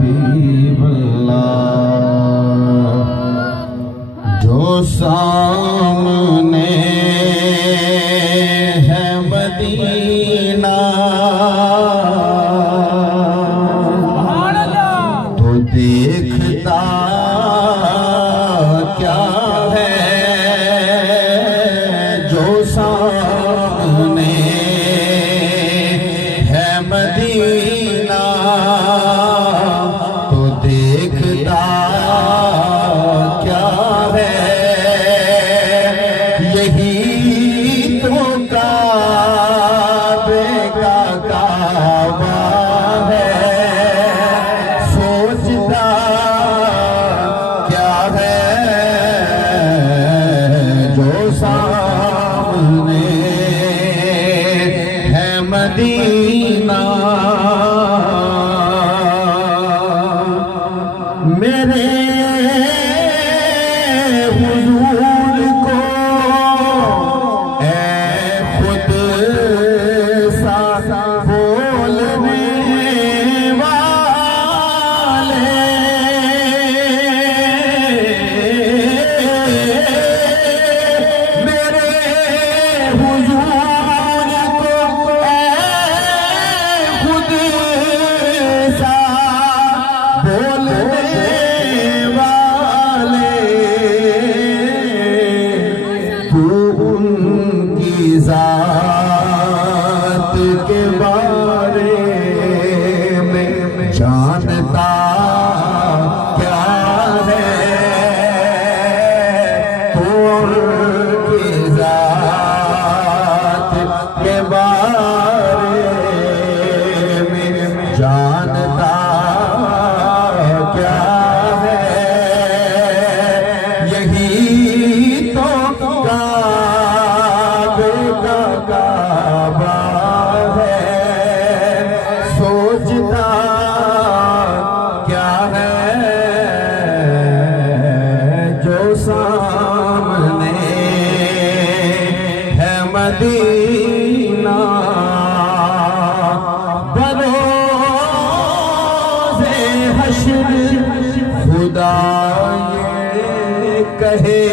हबीबल्लाह। जो सामने है मदीना तो देखता क्या है, जो सामने है मदीना तो देखता क्या है। यही तो काबे का काबा है, सोचता क्या है, जो सामने है मदीना। मेरे हुजूर को ऐ खुद सा बोलने वाले, मेरे हुजूर को ऐ खुद सा बोलने ज़ात के बारे में जानता क्या है, तू उनकी ज़ात के बारे में जानता क्या है। यही तो काबा है, सोचता क्या है, जो सामने है मदीना। बरोज़े हश्र खुदा ये कहे